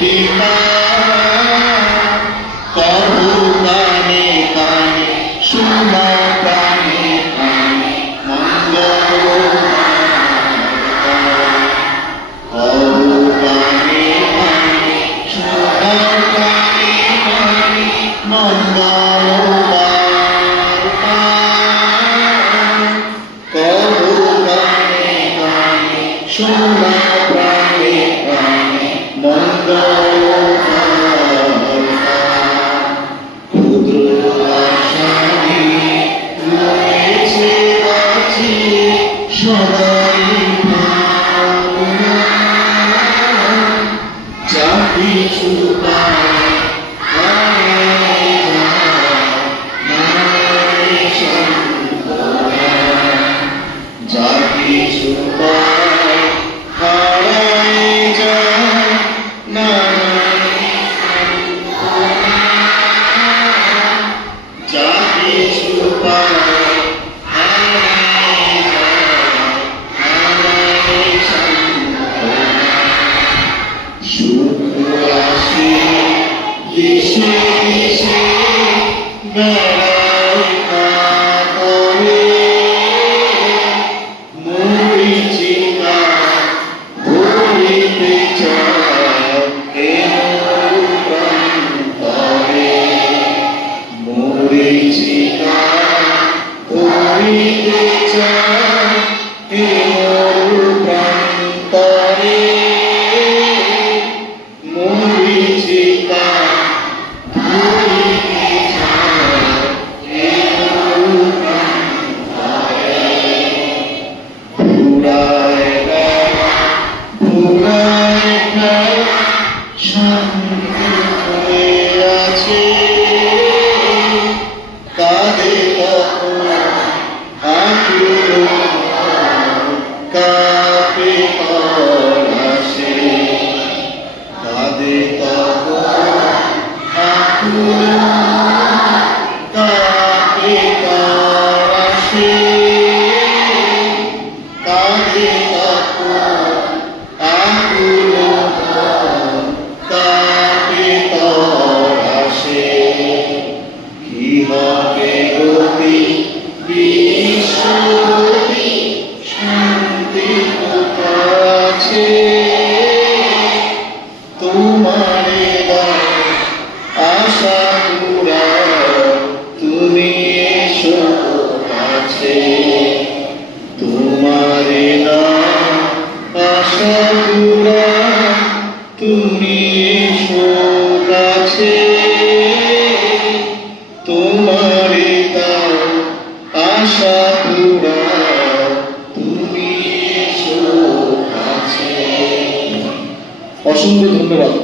পিতা কবু কানে কানে শোনা প্রাণে প্রাণে মঙ্গল কবু কানে কানে শোনা প্রাণে প্রাণে মঙ্গল কবু কানে কানে শোনা প্রাণে প্রাণে মঙ্গল সবাই যা কিছু যা কিছু হারায় যায় না যা কিছু কিসে কিসে বেড়াই কাতরে মরিচিকা ভরিতে চায় প্রান্তরে মরিচিকা ভরিতে চায় প্রান্তরে মরিচিকা শান্তি হয়ে আছে কাঁদে তখন আকুল কাঁপে আসে কাঁদে তখন আকুল কাঁপে আসে কাঁদে তখন আকুল কি হবে গতি বিশ্বতি শান্তি আছে তোমারে আশা পুরা তুমি এসো আছে তোমারে আশা পুরা তুমি এসো আছে তোমারে দাও আশা পুরা তুমি এসো কাছে। অসংখ্য ধন্যবাদ।